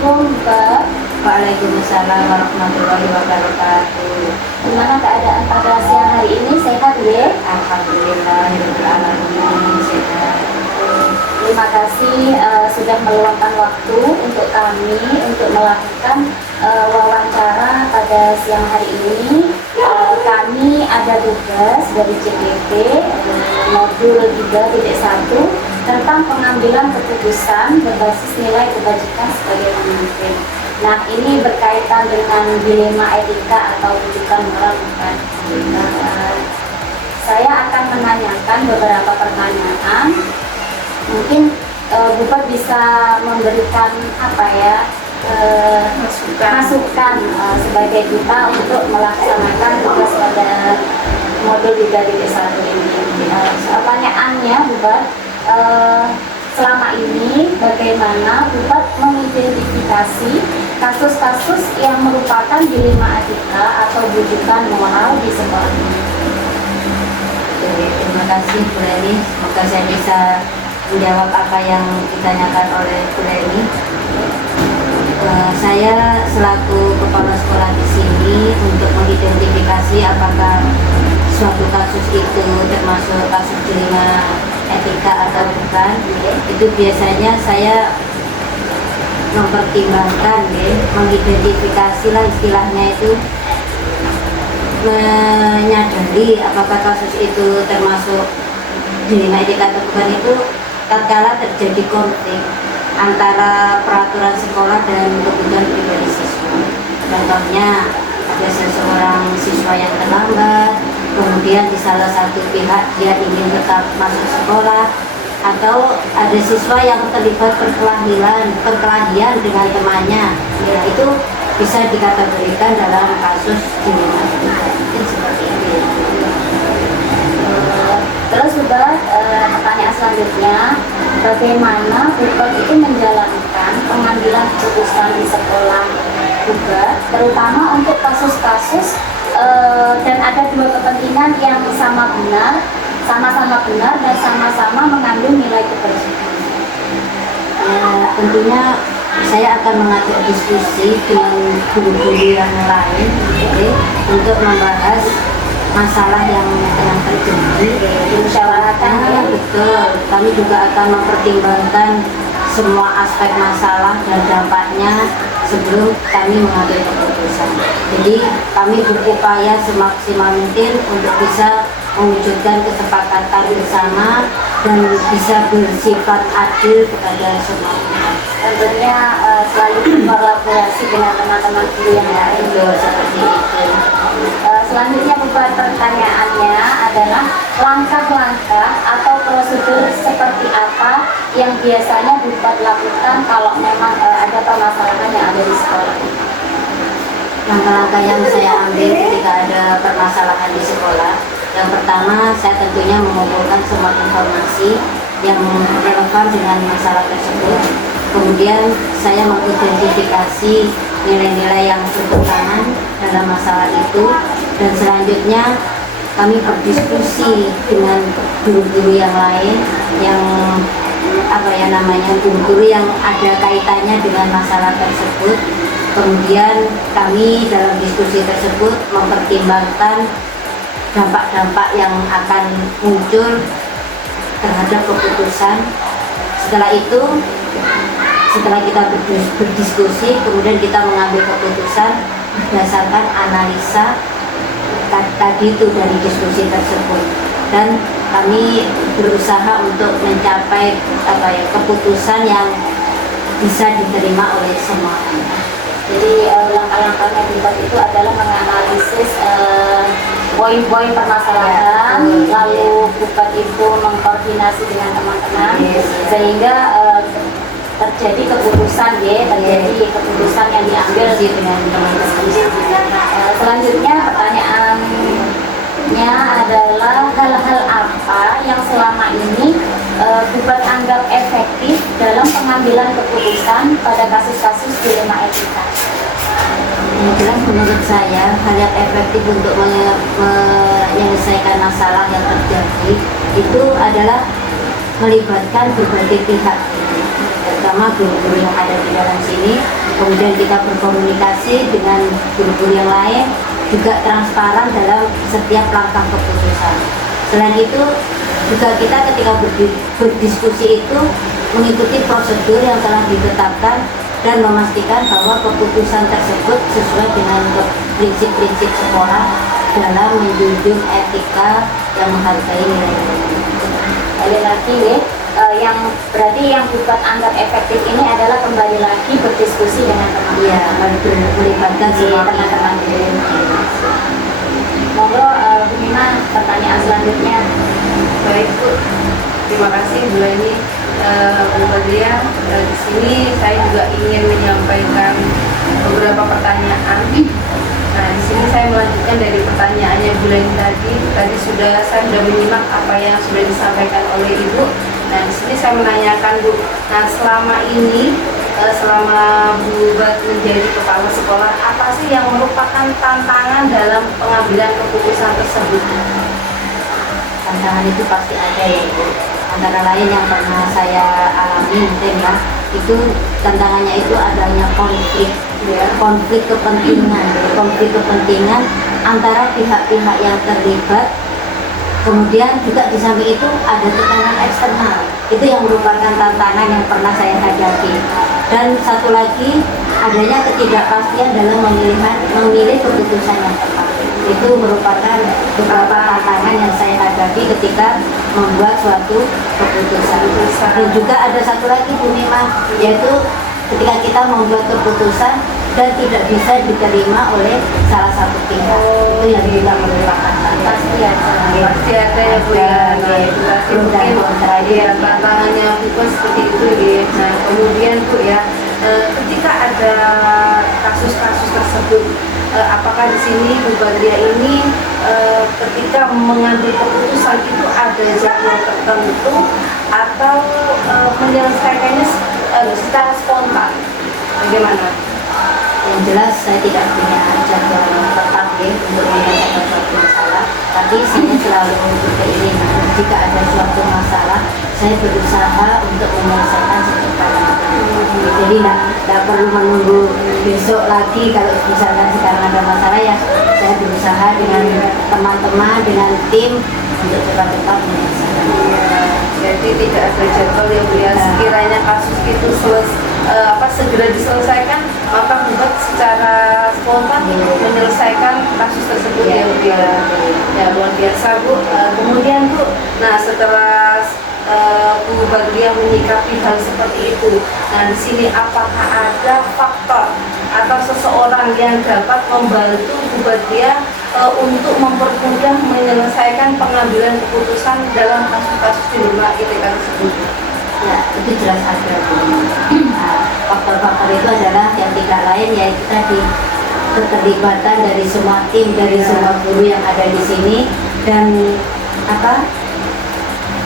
Assalamualaikum Mbak. Waalaikumsalam warahmatullahi wabarakatuh. Gimana keadaan pada siang hari ini? Sehat ya? Alhamdulillahirobbilalamin, sehat. Terima kasih sudah meluangkan waktu untuk kami untuk melakukan wawancara pada siang hari ini. Kami ada tugas dari CPP modul 3.1 tentang pengambilan keputusan berbasis nilai kebajikan sebagai pemimpin. Nah, ini berkaitan dengan dilema etika atau rujukan moral bukan. Saya akan menanyakan beberapa pertanyaan. Mungkin Bupat bisa memberikan masukan sebagai kita untuk melaksanakan tugas pada modul 3.1 ini. Pertanyaannya, Bupat, selama ini bagaimana Bupat mengidentifikasi kasus-kasus yang merupakan dilema etika atau rujukan moral di sekolah ini? Terima kasih Bu Leni. Semoga saya bisa menjawab apa yang ditanyakan oleh Bu Leni. Saya selaku kepala sekolah di sini untuk mengidentifikasi apakah suatu kasus itu termasuk kasus dilema etika atau bukan, itu biasanya saya mempertimbangkan, mengidentifikasi lah istilahnya itu, menyadari apakah kasus itu termasuk dilema etika atau bukan itu tatkala terjadi konflik antara peraturan sekolah dan kebutuhan pribadi siswa. Contohnya ada seseorang siswa yang terlambat, kemudian di salah satu pihak dia ingin tetap masuk sekolah, atau ada siswa yang terlibat perkelahian dengan temannya, ya itu bisa dikategorikan dalam kasus dilema etika. Seperti itu. Terus Bupat, pertanyaan selanjutnya, bagaimana Bupat itu menjalankan pengambilan keputusan di sekolah Bupat, terutama untuk kasus-kasus dan ada dua kepentingan yang sama-sama benar dan sama-sama mengandung nilai kebajikan. Ya, tentunya saya akan mengajak diskusi dengan guru-guru yang lain untuk membahas masalah yang tengah terjadi. Dimusyawarahkan ya? Betul. Kami juga akan mempertimbangkan semua aspek masalah dan dampaknya sebelum kami mengambil keputusan. Jadi kami berupaya semaksimal mungkin untuk bisa mewujudkan kesepakatan bersama dan bisa bersifat adil kepada semua. Tentunya selalu berkolaborasi dengan teman-teman guru yang lain. Seperti itu. Selanjutnya Bupat, pertanyaannya adalah langkah-langkah atau prosedur seperti apa yang biasanya Bupat lakukan kalau memang ada permasalahan yang ada di sekolah? Langkah-langkah yang saya ambil ketika ada permasalahan di sekolah, yang pertama saya tentunya mengumpulkan semua informasi yang relevan dengan masalah tersebut. Kemudian saya mengidentifikasi nilai-nilai yang bertentangan dalam masalah itu, dan selanjutnya kami berdiskusi dengan guru-guru yang lain yang guru-guru yang ada kaitannya dengan masalah tersebut. Kemudian kami dalam diskusi tersebut mempertimbangkan dampak-dampak yang akan muncul terhadap keputusan. Setelah kita berdiskusi, kemudian kita mengambil keputusan berdasarkan analisa tadi itu dari diskusi tersebut, dan kami berusaha untuk mencapai keputusan yang bisa diterima oleh semua. Jadi langkah-langkahnya Bupat itu adalah menganalisis poin-poin permasalahan, lalu Bupat itu mengkoordinasi dengan teman-teman sehingga terjadi keputusan keputusan yang diambil dengan teman-teman. Selanjutnya pertanyaannya adalah hal-hal apa yang selama ini Bupat anggap efektif dalam pengambilan keputusan pada kasus-kasus dilema etika? Yang jelas menurut saya hal yang efektif untuk menyelesaikan masalah yang terjadi itu adalah melibatkan berbagai pihak, terutama guru-guru yang ada di dalam sini, kemudian kita berkomunikasi dengan guru-guru yang lain, juga transparan dalam setiap langkah keputusan. Selain itu juga kita ketika berdiskusi itu mengikuti prosedur yang telah ditetapkan dan memastikan bahwa keputusan tersebut sesuai dengan prinsip-prinsip sekolah dalam menjunjung etika yang menghargai nilai-nilai. Kembali lagi ya, yang berarti yang buat anggap efektif ini adalah kembali lagi berdiskusi dengan teman-teman. Iya, melibatkan semua teman-teman. Monggo Bu Mima, pertanyaan selanjutnya. Baik Bu, terima kasih Bu Leni. Bu Badriah, di sini saya juga ingin menyampaikan beberapa pertanyaan. Nah, di sini saya melanjutkan dari pertanyaannya Bu Leni tadi. Saya sudah menyimak apa yang sudah disampaikan oleh Ibu. Nah, di sini saya menanyakan Bu, nah selama ini selama Bu Bat menjadi kepala sekolah, apa sih yang merupakan tantangan dalam pengambilan keputusan tersebut? Tantangan itu pasti ada ya Bu. Antara lain yang pernah saya alami mungkin ya, itu tantangannya itu adanya konflik kepentingan antara pihak-pihak yang terlibat. Kemudian juga di samping itu ada tekanan eksternal, itu yang merupakan tantangan yang pernah saya hadapi. Dan satu lagi, adanya ketidakpastian dalam memilih keputusan yang tepat. Itu merupakan beberapa tantangan yang saya hadapi ketika membuat suatu keputusan. Dan juga ada satu lagi Bu Mima, yaitu ketika kita membuat keputusan dan tidak bisa diterima oleh salah satu pihak, itu yang juga merupakan Pasti Pasti ada ya Bu ya. Nah, itu tadi mungkin ya tantangannya Bu seperti itu ya. Nah, kemudian Bu ya, ketika ada kasus-kasus tersebut, apakah di sini Bu Badriah ini ketika mengambil keputusan itu ada jadwal tertentu atau menyelesaikannya secara spontan? Bagaimana? Yang jelas saya tidak punya jadwal tetap ya untuk menyelesaikan suatu masalah, tapi saya selalu berkeinginan jika ada suatu masalah saya berusaha untuk menyelesaikan secepatnya. Jadi tidak perlu menunggu besok lagi. Kalau misalkan sekarang ada masalah ya saya berusaha dengan teman-teman, dengan tim untuk cepat-cepat menyelesaikan. Jadi tidak ada jadwal yang dia sekiranya kasus itu segera diselesaikan, maka buat secara spontan menyelesaikan kasus tersebut ya Bu ya. Luar biasa Bu. Kemudian Bu, nah setelah Bu Badriah menyikapi hal seperti itu, nah di sini apakah ada faktor atau seseorang yang dapat membantu Bu Badriah untuk mempermudah menyelesaikan pengambilan keputusan dalam kasus-kasus di rumah ITK tersebut? Ya, itu jelas ada Bu. Nah, faktor-faktor itu adalah yang tidak lain yaitu tadi keterlibatan dari semua tim, dari semua guru yang ada di sini, dan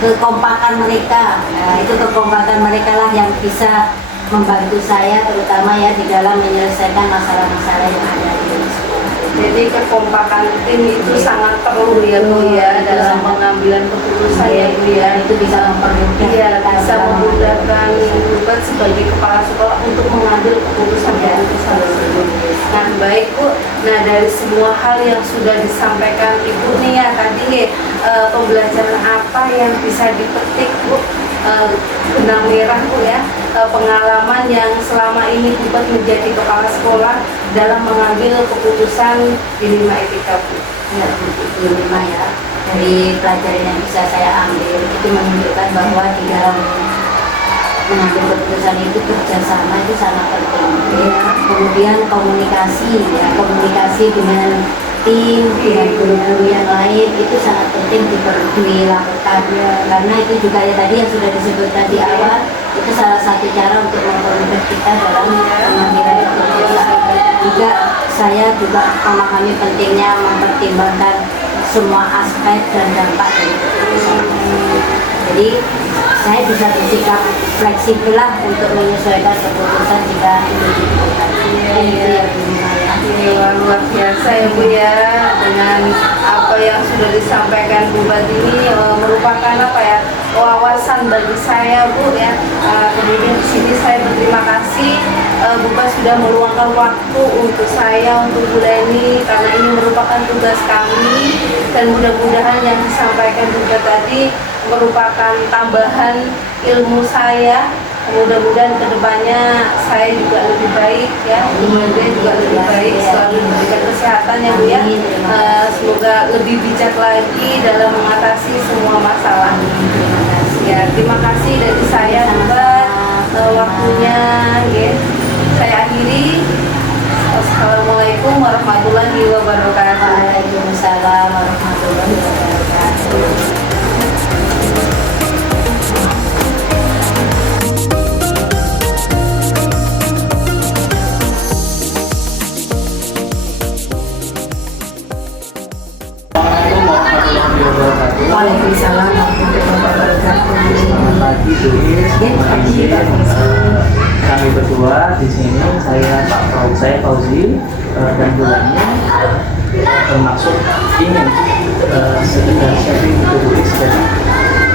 kekompakan mereka. Nah, itu kekompakan mereka lah yang bisa membantu saya terutama ya di dalam menyelesaikan masalah-masalah yang ada di sekolah. Jadi kekompakan tim itu sangat perlu ya Bu ya dalam pengambilan keputusan ya Bu ya. Itu bisa mempermudah. Iya, bisa memudahkan Bu sebagai kepala sekolah untuk mengambil keputusan tersebut. Nah baik Bu, nah dari semua hal yang sudah disampaikan Ibu nih ya tadi pembelajaran apa yang bisa dipetik Bu, benang merah Bu ya, pengalaman yang selama ini Bu menjadi kepala sekolah dalam mengambil keputusan di 5 etika Bu. Ya, Bu Lima ya, dari pelajaran yang bisa saya ambil itu menunjukkan bahwa di dalam mengambil keputusan itu kerjasama itu sangat penting ya. Kemudian komunikasi dengan tim, dengan guru-guru yang lain itu sangat penting dilakukan karena itu juga ya tadi yang sudah disebutkan di awal, itu salah satu cara untuk mempermudah kita dalam mengambil keputusan. Juga saya juga memahami pentingnya mempertimbangkan semua aspek dan dampak dari keputusan. Jadi saya bisa bersikap fleksibel lah untuk menyesuaikan keputusan jika itu dibutuhkan. Itu ya Bu Mima ya. Luar biasa ya Bu ya, dengan apa yang sudah disampaikan Bu Bat ini merupakan apa ya, wawasan bagi saya Bu ya. Kemudian di sini saya berterima kasih Bu Bas sudah meluangkan waktu untuk saya, untuk Bu Leni, karena ini merupakan tugas kami, dan mudah-mudahan yang disampaikan juga tadi merupakan tambahan ilmu saya. Mudah-mudahan kedepannya saya juga lebih baik ya, kemudian juga lebih baik, selalu diberikan kesehatan ya Bu ya. Semoga lebih bijak lagi dalam mengatasi semua masalah. Ya, terima kasih dari saya buat waktunya. Ya. Saya akhiri. Assalamualaikum warahmatullahi wabarakatuh. Waalaikumsalam warahmatullahi wabarakatuh. Waalaikumsalam warahmatullahi wabarakatuh. Selamat pagi Bu Is. Kami berdua di sini, saya Fauzi dan Bu Leni, bermaksud ingin sekedar sharing ke Bu Is. Jadi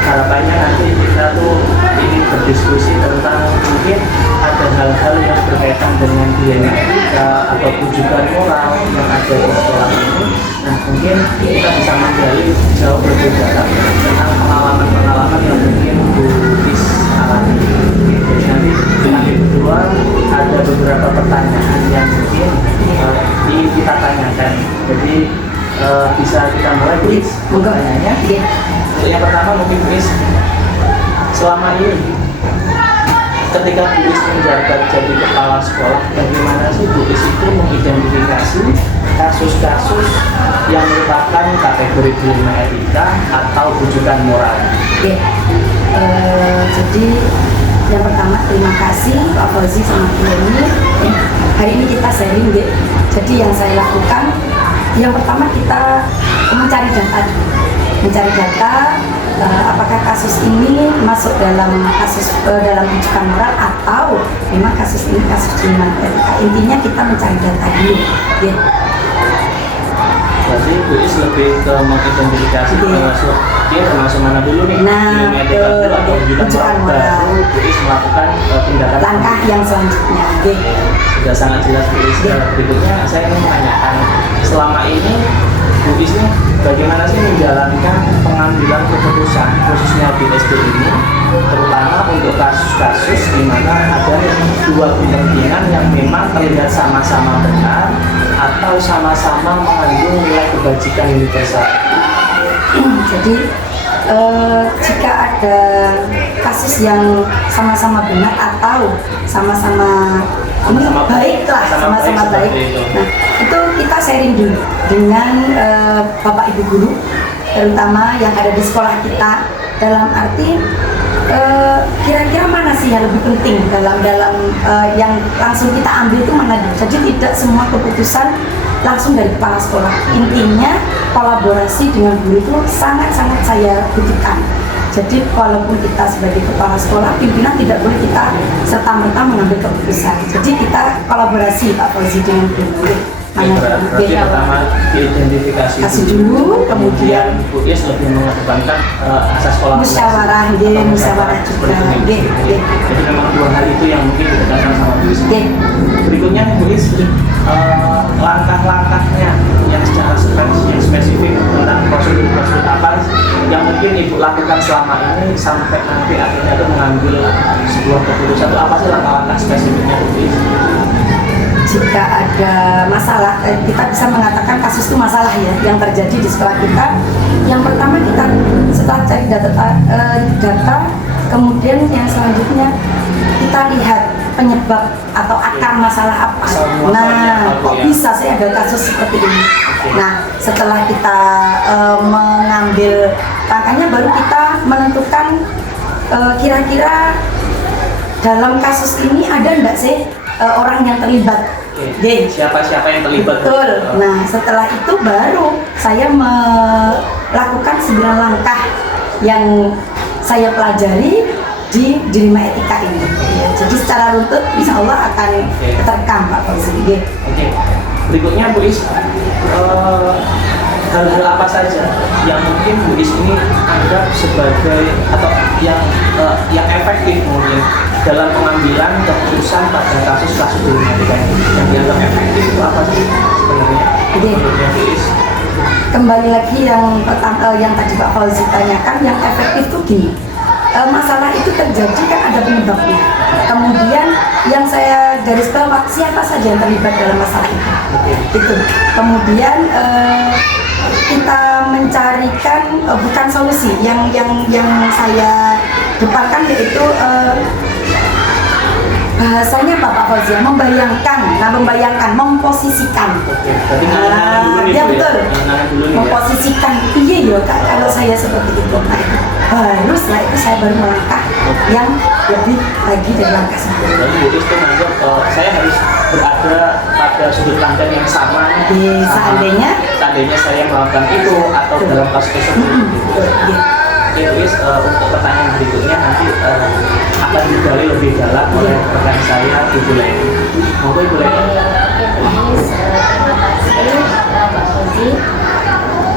harapannya nanti kita tuh ingin berdiskusi tentang mungkin ada hal-hal yang berkaitan dengan dilema etika atau rujukan moral yang ada di sekolah ini. Nah, mungkin kita bisa menggali jauh lebih dalam tentang pengalaman-pengalaman yang mungkin Bu Is alami. Jadi nanti kami berdua ada beberapa pertanyaan yang mungkin ingin kita tanyakan. Jadi bisa kita mulai Bu Is pertanyaannya. Yang pertama mungkin Bu Is, selama ini ketika Bu Is menjabat jadi kepala sekolah, bagaimana sih Bu Is itu mengidentifikasi kasus-kasus yang merupakan kategori dilema etika atau rujukan moral? Jadi yang pertama terima kasih Pak Fauzi sama Bu Leni. Hari ini kita sharing ya. Jadi yang saya lakukan, yang pertama kita mencari data, apakah kasus ini masuk dalam dalam rujukan moral atau memang kasus ini kasus dilema etika. Intinya kita mencari data dulu. Ya. Berarti Bu Is lebih ke mengidentifikasi termasuk mana dulu nih? Nah, rujukan moral. Baru Bu Is melakukan tindakan langkah yang selanjutnya. Sudah sangat jelas Bu Is. Berikutnya saya ingin menanyakan, selama ini Bu Is nih bagaimana sih menjalankan pengambilan keputusan khususnya di SD ini, terutama untuk kasus-kasus di mana ada dua kepentingan yang memang terlihat sama-sama benar atau sama-sama mengandung nilai kebajikan universal. Jadi jika ada kasus yang sama-sama benar atau sama-sama baik, nah itu kita sharing dulu dengan Bapak Ibu guru, terutama yang ada di sekolah kita, dalam arti kira-kira mana sih yang lebih penting dalam yang langsung kita ambil itu mana dulu. Jadi tidak semua keputusan langsung dari kepala sekolah. Intinya kolaborasi dengan guru itu sangat-sangat saya butuhkan. Jadi walaupun kita sebagai kepala sekolah, pimpinan tidak boleh kita serta-merta mengambil keputusan. Jadi kita kolaborasi Pak Fauzi dengan guru. Berarti pertama diidentifikasi dulu, kemudian Bu Is lebih mengedepankan asas kolaborasi, musyawarah juga. Jadi memang dua hal itu yang mungkin ditekankan sama Bu Is. Berikutnya Bu Is, langkah-langkahnya yang secara spesifik tentang prosedur apa yang mungkin Ibu lakukan selama ini sampai nanti akhirnya itu mengambil sebuah keputusan, itu apa sih langkah-langkah spesifiknya Bu Is? Jika ada masalah, kita bisa mengatakan kasus itu masalah ya yang terjadi di sekolah kita. Yang pertama kita setelah cari data, kemudian yang selanjutnya kita lihat penyebab atau akar masalah apa. Nah, kok bisa sih ada kasus seperti ini? Nah, setelah kita mengambil langkahnya, baru kita menentukan kira-kira dalam kasus ini ada enggak sih orang yang terlibat. Siapa-siapa yang terlibat? Betul. Nah, setelah itu baru saya melakukan 9 langkah yang saya pelajari di dilema etika ini. Jadi secara runtut insya Allah akan terekam Pak Fauzi. Berikutnya Bu Is, hal-hal apa saja yang mungkin Bu Is ini anggap sebagai atau yang efektif mungkin dalam pengambilan keputusan pada kasus-kasus problematika yang dianggap efektif itu apa sih sebenarnya? Oke. Menurutnya Bu Is? Kembali lagi yang pertama yang tadi Pak Fauzi tanyakan, yang efektif itu gini, masalah itu terjadi kan ada penyebabnya. Kemudian yang saya garis bawah, siapa saja yang terlibat dalam masalah itu. Itu. Kemudian kita mencarikan bukan solusi, yang saya depankan yaitu bahasanya Pak Fauzi, membayangkan, memposisikan. Jadi nanya dulu nih, Ya Bu, betul, nanya dulu nih, ya. memposisikan. Iya ya Kak, kalau saya seperti itu, nah, haruslah itu saya baru melangkah yang lebih lagi dari langkah sebelumnya. Jadi Bu Is tuh menganggap saya harus berada pada sudut pandang yang sama nih, sama seandainya saya melakukan itu atau dalam kasus tersebut. Oke, Bu Is, untuk pertanyaan berikutnya nanti akan digali lebih dalam oleh rekan saya, Ibu Leni. Monggo Ibu Leni. Oke, Bu Is, terima kasih Pak Fauzi.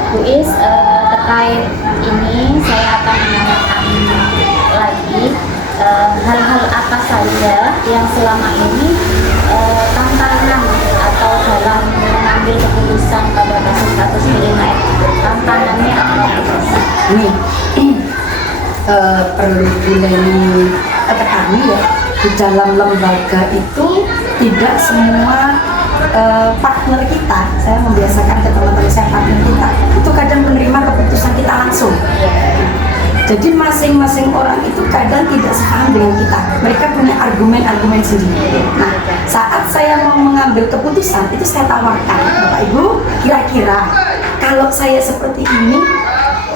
Bu Is, terkait ini saya akan menanyakan lagi hal-hal apa saja yang selama ini tantangan atau dalam mengambil keputusan pada kasus-kasus kriminal, tantangannya apa? Ini perlu ketahui ya, di dalam lembaga itu tidak semua partner kita, saya membiasakan ke teman-teman saya, partner kita itu kadang menerima keputusan kita langsung. Jadi masing-masing orang itu kadang tidak sepaham dengan kita. Mereka punya argumen-argumen sendiri. Nah, saat saya mau mengambil keputusan, itu saya tawarkan, Bapak Ibu, kira-kira kalau saya seperti ini,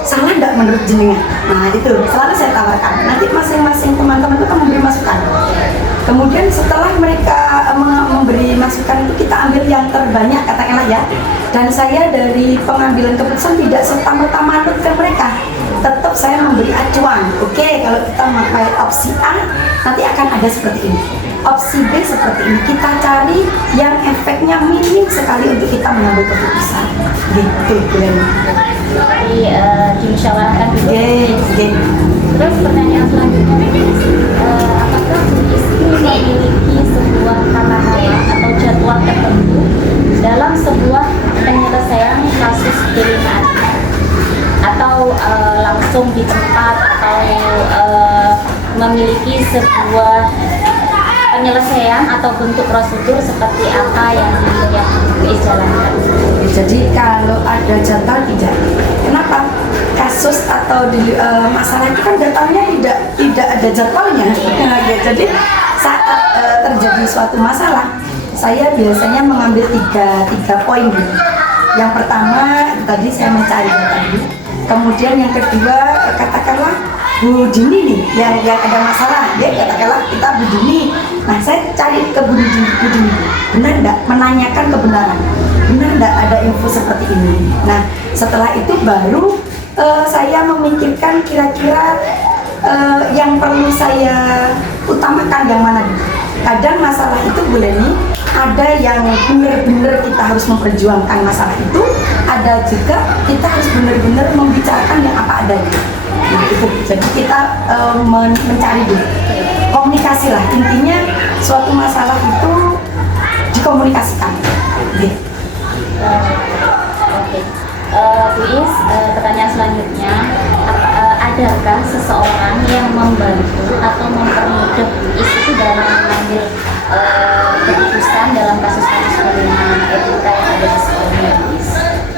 salah nggak menurut jenengan? Nah, itu selalu saya tawarkan. Nanti masing-masing teman-teman itu akan memberi masukan. Kemudian setelah mereka memberi masukan itu, kita ambil yang terbanyak, katakanlah ya. Dan saya dari pengambilan keputusan tidak serta-merta manut ke mereka. Tetap saya memberi acuan. Oke, kalau kita memakai opsi A, nanti akan ada seperti ini. Opsi B seperti ini. Kita cari yang efeknya minim sekali untuk kita mengambil keputusan. Gitu, boleh. Jadi dimusyawarahkan dulu. Oke. Terus pertanyaan selanjutnya, apakah Bu Is memiliki sebuah tata cara atau jadwal tertentu dalam sebuah penyelesaian kasus kriminal, atau langsung di tempat, atau memiliki sebuah penyelesaian atau bentuk prosedur seperti apa yang Bu Is jalankan? Jadi kalau ada jadwal tidak. Kenapa? Kasus atau di masalah itu kan datangnya tidak ada jadwalnya. Nah, ya, jadi saat terjadi suatu masalah, saya biasanya mengambil tiga poin dulu. Yang pertama tadi saya mencari data dulu. Kemudian yang kedua, katakanlah Bu Dini nih yang ada masalah, ya katakanlah kita Bu Dini. Nah, saya cari ke Bu Dini, benar enggak, menanyakan kebenaran, benar enggak ada info seperti ini. Nah, setelah itu baru saya memikirkan kira-kira yang perlu saya utamakan yang mana dulu. Kadang masalah itu boleh nih, ada yang benar-benar kita harus memperjuangkan masalah itu, ada juga kita harus benar-benar membicarakan yang apa adanya. Nah itu, jadi kita mencari dulu komunikasi lah, intinya suatu masalah itu dikomunikasikan. Gitu. Oke. Bu Is, pertanyaan selanjutnya, adakah seseorang yang membantu atau mempermudah Bu Is itu dalam mengambil keputusan dalam kasus-kasus kriminal etika yang ada di sekolahnya Bu Is?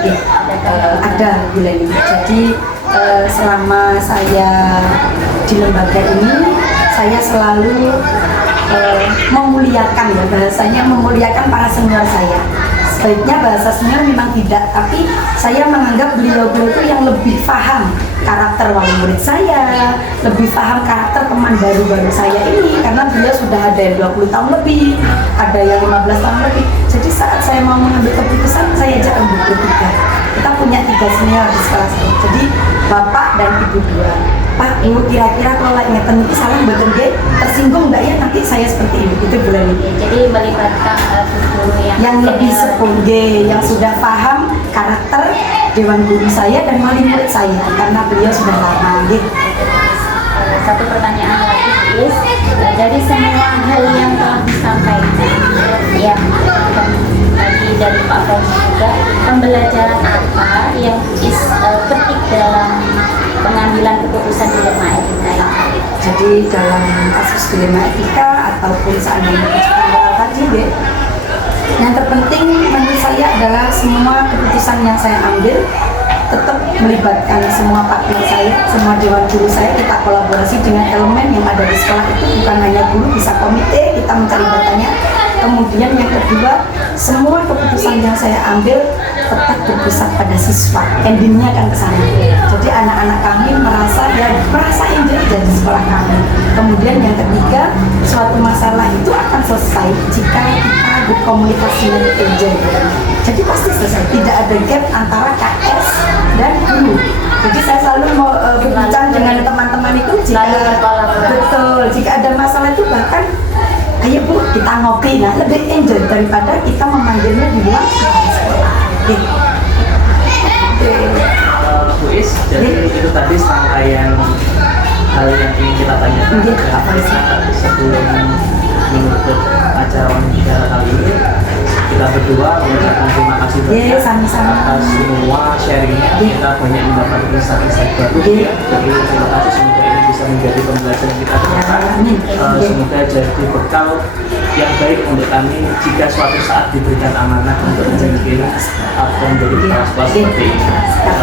Ya, ada Bu Leni. Jadi selama saya di lembaga ini, saya selalu memuliakan, ya bahasanya memuliakan para senior saya. Sebaiknya bahasa senior memang tidak, tapi saya menganggap beliau-beliau itu yang lebih paham karakter wali murid saya, lebih paham karakter teman baru-baru saya ini, karena beliau sudah ada yang 20 tahun lebih, ada yang 15 tahun lebih. Jadi saat saya mau mengambil keputusan, saya ajak untuk bertiga. Kita punya 3 senior di sekolah saya, jadi Bapak dan Ibu 2. Pak, Ibu kira-kira kalau ingatan itu salah betul deh, tersinggung enggak ya nanti saya seperti ini, itu boleh. Jadi melibatkan guru yang lebih sepuh, yang sudah paham karakter dewan guru saya dan wali murid saya karena beliau sudah lama. Gitu. Satu pertanyaan lagi, Is. Dari semua hal yang telah disampaikan, yang tadi dari Pak Fauzi juga, pembelajaran apa yang Is petik dalam pengambilan keputusan dilema etika ini? Jadi dalam kasus dilema etika ataupun seandainya kasus tadi, yang terpenting menurut saya adalah semua keputusan yang saya ambil tetap melibatkan semua partner saya, semua dewan guru saya. Kita kolaborasi dengan elemen yang ada di sekolah itu, bukan hanya guru, bisa komite, kita mencari datanya. Kemudian yang kedua, semua keputusan yang saya ambil tetap berpusat pada siswa, endingnya akan ke sana. Jadi anak-anak kami merasa enjoy di sekolah kami. Kemudian yang ketiga, suatu masalah itu akan selesai jika kita berkomunikasi dengan enjoy. Jadi pasti selesai, tidak ada gap antara KS dan guru. Jadi saya selalu mau berbincang dengan teman-teman itu betul, jika ada masalah itu bahkan ayo Bu, kita ngopi, nah lebih enjoy daripada kita memanggilnya di luar sekolah. Bu Is, jadi itu tadi serangkaian hal yang ingin kita tanyakan. Sebelum menutup acara wawancara kali ini, kita berdua mengucapkan terima kasih banyak sama-sama. atas semua sharingnya. Kita banyak mendapat insight-insight baru. Jadi terima kasih, semoga ini bisa menjadi pembelajaran kita ke depan. Semoga jadi bekal yang baik untuk kami jika suatu saat diberikan amanah untuk memimpin atau menjadi kelas-kelas seperti ini.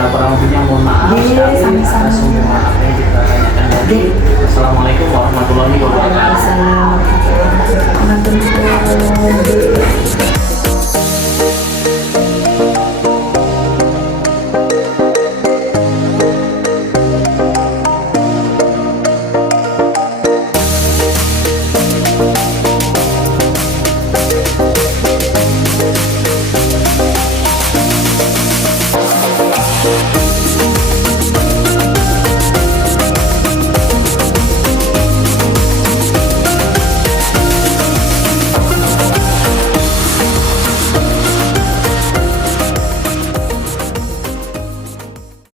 Kurang lebihnya mohon maaf sekali atas semua apa yang kita tanyakan tadi. Assalamualaikum warahmatullahi wabarakatuh.